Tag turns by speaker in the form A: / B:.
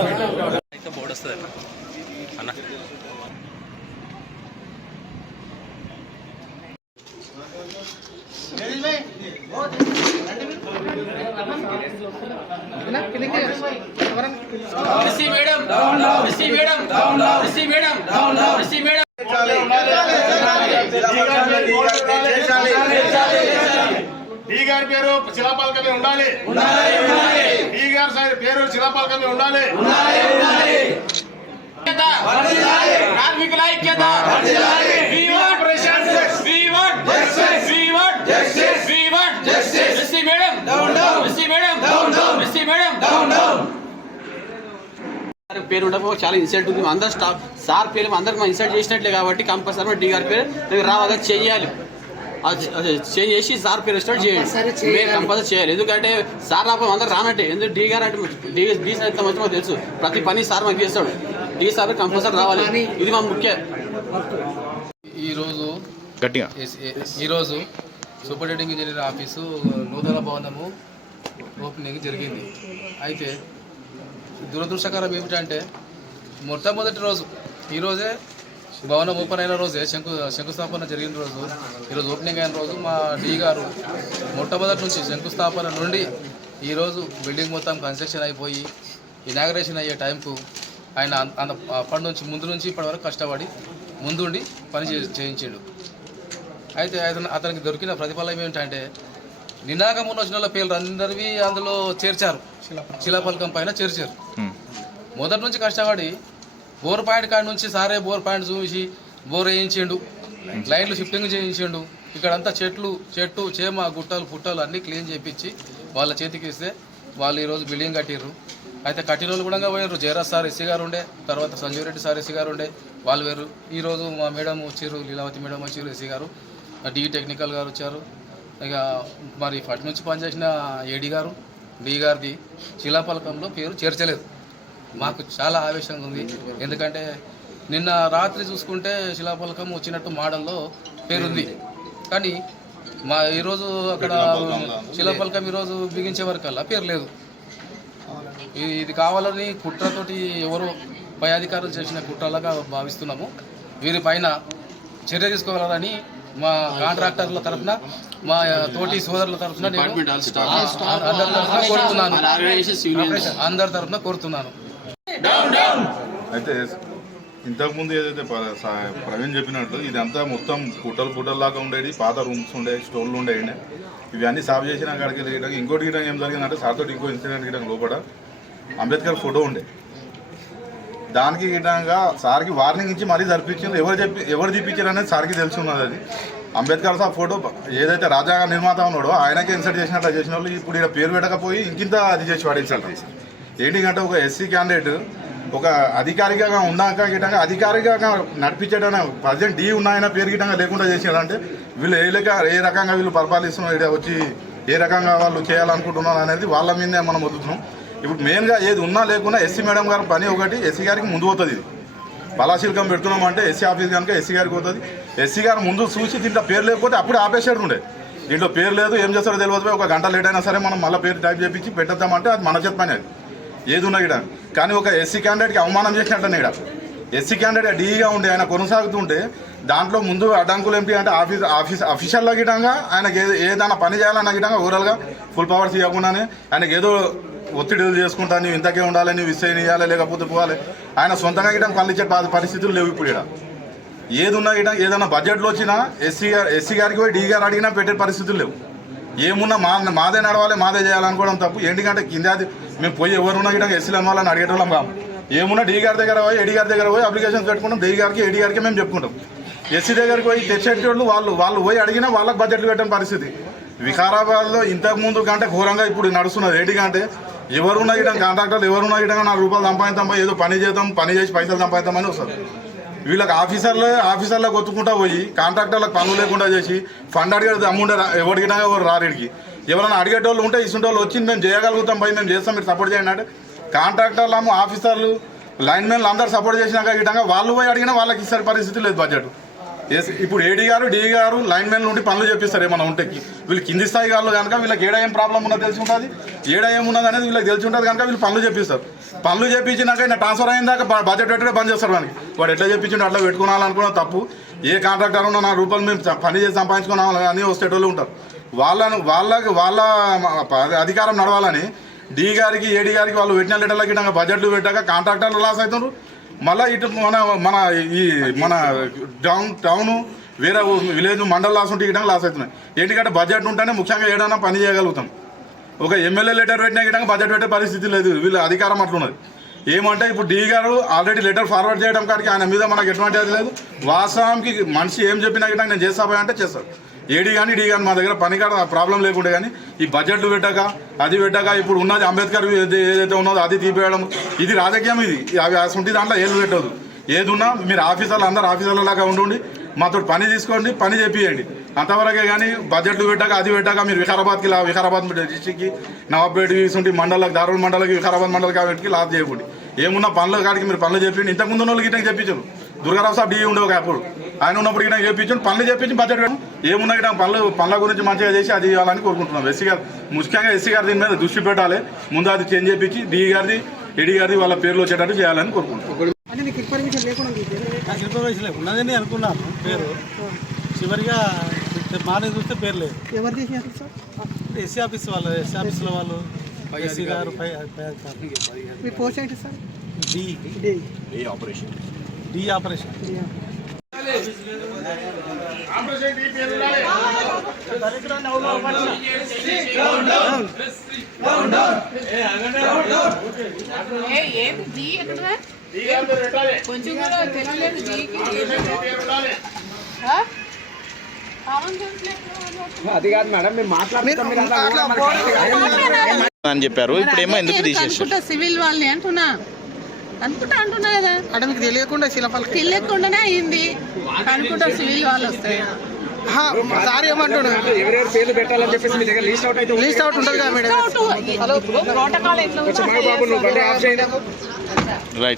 A: అందరూ బోర్డు వస్తుంది అన్న
B: Rishi madam Rishi madam Rishi madam Rishi madam
C: D గారి పేరు శిలాపాలకమే ఉండాలి. డి గారి సార్ పేరు శిలాపాలకమే ఉండాలి.
B: కార్మికుల ఐక్యత. We want We want Rishi madam Rishi madam Rishi madam sir పేరు ఉండకపో చాలా ఇన్సల్ట్ ఉంది. అందరు స్టాఫ్ సార్ పేరు అందరికి మనం ఇన్సల్ట్ చేసినట్లే కాబట్టి కంపల్సరీ డి గారి పేరు అది అది చేంజ్ చేసి సార్ పేరు స్టార్ట్ చేయండి. మీరు కంపల్సరీ చేయాలి. ఎందుకంటే సార్ రాకపోతే అందరు రానట్టే. ఎందుకు డి గారు అంటే డి డి సార్ ఎంత మంచి మాకు తెలుసు. ప్రతి పని సార్ మాకు చేస్తాడు. డి సార్ కంపల్సరీ రావాలి. ఇది మా ముఖ్య
D: ఈరోజు
E: గట్టిగా.
D: ఈరోజు సూపరింటెండెంట్ ఇంజనీర్ ఆఫీసు నూతన భవనము ఓపెనింగ్ జరిగింది. అయితే దురదృష్టకరం ఏమిటంటే మొట్టమొదటి రోజు ఈరోజే భవనం ఓపెన్ అయిన రోజే శంకు శంకుస్థాపన జరిగిన రోజు ఈరోజు ఓపెనింగ్ అయిన రోజు మా డి గారు మొట్టమొదటి నుంచి శంకుస్థాపన నుండి ఈరోజు బిల్డింగ్ మొత్తం కన్స్ట్రక్షన్ అయిపోయి ఇనాగరేషన్ అయ్యే టైంకు ఆయన అంత అప్పటి నుంచి ముందు నుంచి ఇప్పటి వరకు కష్టపడి ముందుండి పని చే చేయించాడు. అయితే అతను అతనికి దొరికిన ప్రతిఫలం ఏమిటంటే నినాక మొన్న వచ్చిన వాళ్ళ పేర్లు అందరివి అందులో చేర్చారు. శిలాపలకం పైన చేర్చారు. మొదటి నుంచి కష్టపడి బోర్ పాయింట్ కాడ నుంచి సారే బోర్ పాయింట్ చూసి బోర్ వేయించిండు. లైన్లు షిఫ్టింగ్ చేయించిండు. ఇక్కడంతా చెట్లు చెట్టు చేమ గుట్టలు పుట్టలు అన్నీ క్లీన్ చేయించి వాళ్ళ చేతికి ఇస్తే వాళ్ళు ఈరోజు బిల్డింగ్ కట్టిర్రు. అయితే కట్టిన వాళ్ళు కూడా పోయారు జయరాజ్ సార్ ఎస్సీ గారు ఉండే తర్వాత సంజీవ్ రెడ్డి సార్ ఎస్సీ గారు ఉండే వాళ్ళు వేరు. ఈరోజు మా మేడం వచ్చారు లీలావతి మేడం వచ్చారు ఎస్సీ గారు. డి టెక్నికల్ గారు వచ్చారు. ఇక మరి ఫస్ట్ నుంచి పనిచేసిన ఏడి గారు. డి గారిది శిలాపలకంలో పేరు చేర్చలేదు. మాకు చాలా ఆవేశంగా ఉంది. ఎందుకంటే నిన్న రాత్రి చూసుకుంటే శిలాపలకం వచ్చినట్టు మోడల్లో పేరుంది. కానీ మా ఈరోజు అక్కడ శిలాపలకం ఈరోజు బిగించే వరకల్లా పేరు లేదు. ఇది ఇది కావాలని కుట్రతోటి ఎవరో పై అధికారులు చేసిన కుట్రలాగా భావిస్తున్నాము. వీరిపైన చర్య తీసుకోగలరని మా కాంట్రాక్టర్ల తరఫున మా తోటి సోదరుల తరఫున నేను అందరి తరఫున కోరుతున్నాను. అందరి తరఫున కోరుతున్నాను.
C: అయితే ఇంతకుముందు ఏదైతే ప్రవీణ్ చెప్పినట్టు ఇదంతా మొత్తం పుట్టలు పుట్టలు లాగా ఉండేది పాత రూమ్స్ ఉండే స్టోర్లు ఉండేవి ఇవన్నీ సాఫ్ చేసిన కాడికి ఇంకోటి గిటంగా ఏం జరిగిందంటే సార్తో ఇంకో ఇన్సిడెంట్ గిటంగా లోపల అంబేద్కర్ ఫోటో ఉండే. దానికి గిటంగా సార్కి వార్నింగ్ ఇచ్చి మరీ జరిపించింది ఎవరు చెప్పి ఎవరు చూపించారు అనేది సార్కి తెలిసి ఉన్నది అది. అంబేద్కర్ సార్ ఫోటో ఏదైతే రాజాగా నిర్మాత ఉన్నాడో ఆయనకే ఇన్సర్ట్ చేసినట్టు చేసిన వాళ్ళు ఇప్పుడు ఈయన పేరు పెట్టకపోయి ఇంకింత అది చేసి పడేసారు ఏంటికంటే ఒక ఎస్సీ క్యాండిడేట్ ఒక అధికారిగా ఉన్నాక గిటంగా అధికారిగా నడిపించడం ప్రజెంట్ డీ ఉన్న ఆయన పేరు గిటంగా లేకుండా చేసినారంటే వీళ్ళు ఏ లేక ఏ రకంగా వీళ్ళు పరిపాలిస్తున్నారు ఇక్కడ వచ్చి ఏ రకంగా వాళ్ళు చేయాలనుకుంటున్నారు అనేది వాళ్ళ మీదే మనం వదులుతున్నాం ఇప్పుడు మెయిన్గా ఏది ఉన్నా లేకున్నా ఎస్సీ మేడం గారి పని ఒకటి ఎస్సీ గారికి ముందు పోతుంది ఇది. బలాశీలకం పెడుతున్నాం అంటే ఎస్సీ ఆఫీస్ కనుక ఎస్సీ గారికి పోతుంది. ఎస్సీ గారు ముందు చూసి దీంట్లో పేరు లేకపోతే అప్పుడు ఆపేసాడు ఉండే. దీంట్లో పేరు లేదు ఏం చేస్తారో తెలియదు ఒక గంట లేట్ అయినా సరే మనం మళ్ళీ పేరు టైప్ చేపించి పెట్టద్దామంటే అది మన చేత పని అది. ఏది ఉన్నా ఇక్కడ. కానీ ఒక ఎస్సీ క్యాండిడేట్కి అవమానం చేసినట్టు ఇక్కడ. ఎస్సీ క్యాండిడేట్ డీగా ఉండే ఆయన కొనసాగుతుంటే దాంట్లో ముందు అడ్డంకులు ఏంటి అంటే ఆఫీస్ ఆఫీస్ అఫీషియల్గా గిటంగా ఆయనకి ఏదైనా పని చేయాలన్న గిటంగా ఓవరాల్గా ఫుల్ పవర్స్ ఇవ్వకుండానే ఆయనకి ఏదో ఒత్తిడి చేసుకుంటా నీవు ఇంతకే ఉండాలి నువ్వు ఇస్తే ఇవ్వాలి లేకపోతే పోవాలి. ఆయన సొంతంగా ఇవ్వడం పనులు ఇచ్చే పరిస్థితులు లేవు ఇప్పుడు ఇక్కడ ఏది ఉన్నా ఇవ్వడం ఏదైనా బడ్జెట్లో వచ్చినా ఎస్సీ గారు ఎస్సీ గారికి పోయి డీ గారు అడిగినా పెట్టే పరిస్థితులు లేవు. ఏమున్నా మా మాదే నడవాలి మాదే చేయాలనుకోవడం తప్పు. ఎందుకంటే కింద అది మేము పోయి ఎవరున్నా ఇవ్వడం ఎస్సీలు అమ్మాలని అడిగేటోళ్ళం కాము ఏమున్నా డీ గారి దగ్గర పోయి ఎడి గారి దగ్గర పోయి అప్లికేషన్స్ పెట్టుకుంటాం. డీ గారికి ఎడి గారికి మేము చెప్పుకుంటాం. ఎస్సీ దగ్గరికి పోయి తెచ్చేటోళ్ళు వాళ్ళు వాళ్ళు పోయి అడిగినా వాళ్ళకి బడ్జెట్లు పెట్టడం పరిస్థితి. వికారాబాద్లో ఇంతకుముందు కంటే ఘోరంగా ఇప్పుడు నడుస్తున్నది. ఏంటికంటే ఎవరున్నా ఇవ్వడం కాంట్రాక్టర్లు ఎవరున్నా ఇవ్వడం నాలుగు రూపాయలు సంపాదిద్దాం ఏదో పని చేద్దాం పని చేసి పైసలు సంపాదిద్దామని వస్తారు. వీళ్ళకి ఆఫీసర్లే ఆఫీసర్లకు కొట్టుకుంటా పోయి కాంట్రాక్టర్లకు పనులు లేకుండా చేసి ఫండ్ అడిగేది అమ్ముండే ఎవరికినా ఎవరు రారీడికి ఎవరైనా అడిగేటోళ్ళు ఉంటే ఇసుంటోళ్ళు వచ్చి మేము చేయగలుగుతాం పోయి మేము చేస్తాం మీరు సపోర్ట్ చేయండి అంటే కాంట్రాక్టర్లు ఆఫీసర్లు లైన్ మెన్లు అందరు సపోర్ట్ చేసినాక గిట్టంగా వాళ్ళు పోయి అడిగినా వాళ్ళకి ఇస్తారు పరిస్థితి లేదు బడ్జెట్ ఇప్పుడు ఏడీ గారు డి గారు లైన్ ఉండి నుండి పనులు చేపిస్తారు ఏమన్నా ఉంటే. వీళ్ళు కింది స్థాయి వాళ్ళు కనుక వీళ్ళకి ఏడ ఏం ప్రాబ్లం ఉన్నది తెలిసి ఉంటుంది. ఏడ ఏమున్నది అనేది వీళ్ళకి తెలిసి ఉంటుంది కనుక వీళ్ళు పనులు చేపిస్తారు. పనులు చేపించినాక ఈయన ట్రాన్స్ఫర్ అయిన దాకా బడ్జెట్ పెట్టడే బంద్ చేస్తారు మనకి వాడు ఎట్లా చెప్పించిండు అట్లా పెట్టుకోవాలనుకున్న తప్పు. ఏ కాంట్రాక్టర్ ఉన్నా నా రూపాయలు మేము పని చేసి సంపాదించుకున్నాం అని వస్తేటోళ్ళు ఉంటారు. వాళ్ళను వాళ్ళకి వాళ్ళ అధికారం నడవాలని డి గారికి ఏడి గారికి వాళ్ళు పెట్టిన లెటర్లకి ఇట్లా బడ్జెట్లు పెట్టాక కాంట్రాక్టర్లు లాస్ అవుతున్నారు మళ్ళీ ఇటు మన మన ఈ మన టౌన్ టౌను వేరే విలేజ్ మండల్ లాస్ ఉంటే ఇటంగా లాస్ అవుతున్నాయి. ఏంటికంటే బడ్జెట్ ఉంటేనే ముఖ్యంగా ఏడైనా పని చేయగలుగుతాం. ఒక ఎమ్మెల్యే లెటర్ పెట్టినా గిటంగా బడ్జెట్ పెట్టే పరిస్థితి లేదు. వీళ్ళ అధికారం అట్లున్నది. ఏమంటే ఇప్పుడు డి గారు ఆల్రెడీ లెటర్ ఫార్వర్డ్ చేయడం కాడికి ఆయన మీద మనకు ఎటువంటి అది లేదు. వాస్తవానికి మనిషి ఏం చెప్పినా గిటంగా నేను చేస్తా అంటే చేస్తాడు ఏడి కానీ డి కానీ మా దగ్గర పని కాడ ప్రాబ్లం లేకుండే కానీ ఈ బడ్జెట్లు పెట్టాక అది పెట్టాక ఇప్పుడు ఉన్నది అంబేద్కర్ ఏదైతే ఉన్నదో అది తీపేయడం ఇది రాజకీయం ఇది. అవి అసలు దాంట్లో ఏళ్ళు పెట్టదు ఏదున్నా మీరు ఆఫీసర్లు అందరు ఆఫీసర్ల లాగా ఉండి మాతో పని తీసుకోండి పని చేపియండి. అంతవరకే కానీ బడ్జెట్లు పెట్టాక అది పెట్టాక మీరు వికారాబాద్కి లా వికారాబాద్ డిస్టిక్కి నవాబ్పేట తీసుకుంటే మండలకు దారుల మండలకి వికారాబాద్ మండల కాబట్టి లాస్ చేయకండి ఏమున్నా పనుల కాడికి మీరు పనులు చెప్పిండి ఇంతకుముందు ఉన్న వాళ్ళకి ఇట్లా చెప్పించారు. దుర్గారావు సాబ్ డీ ఉండవు అప్పుడు. ఆయన ఉన్నప్పుడు ఇట్లా చెప్పించండి. పనులు చెప్పించి బడ్జెట్ పెట్టండి. ఏమున్నా ఇట్లా పనులు పనుల గురించి మంచిగా చేసి అది ఇవ్వాలని కోరుకుంటున్నాం. ఎస్సీ గారు ముఖ్యంగా ఎస్సీ గారి దీని మీద దృష్టి పెట్టాలి. ముందు అది చేంజ్ చేయించి డి గారిది ఎడి గారిది వాళ్ళ పేర్లు వచ్చేటట్టు చేయాలని కోరుకుంటున్నాం.
E: నీకు ఇన్ఫర్మేషన్
F: లేదు. ఉన్నదని అనుకున్నాను పేరు. చివరిగా మార్నింగ్ చూస్తే పేరు లేదు.
E: ఎవరు చేసినారు సార్?
F: ఎస్సీ ఆఫీస్ వాళ్ళు ఎస్సీ ఆఫీస్లో వాళ్ళు ఎస్సీ గారు డి. ఆపరేషన్.
G: ఏ, ఏంటి జీ ఎక్కడ? కొంచెం కూడా తెలియలేదు
H: అని చెప్పారు. ఇప్పుడు ఏమో ఎందుకు తీసేసారు
G: అనుకుంటా సివిల్ వాళ్ళని అంటున్నా. అనుకుంటా అంటున్నా కదా.
E: అంటే మీకు తెలియకుండా శిలపాలకి
G: తెలియకుండానే అయింది. అనుకుంటా సివిల్ వాళ్ళు వస్తాయి
E: సార్ ఏమంటున్నాడు
I: ఎవరెవరు పేర్లు పెట్టాలని చెప్పేసి మీ దగ్గర లిస్ట్ అవుట్ అయితే ఉంది.
E: లీస్ట్ అవుట్ ఉంటుంది కదా మేడం
G: ప్రోటోకాల్ ఎట్లా ఉందో? అట్లా
I: బాబు నువ్వు బండి ఆఫ్ చేయడం
H: రైట్.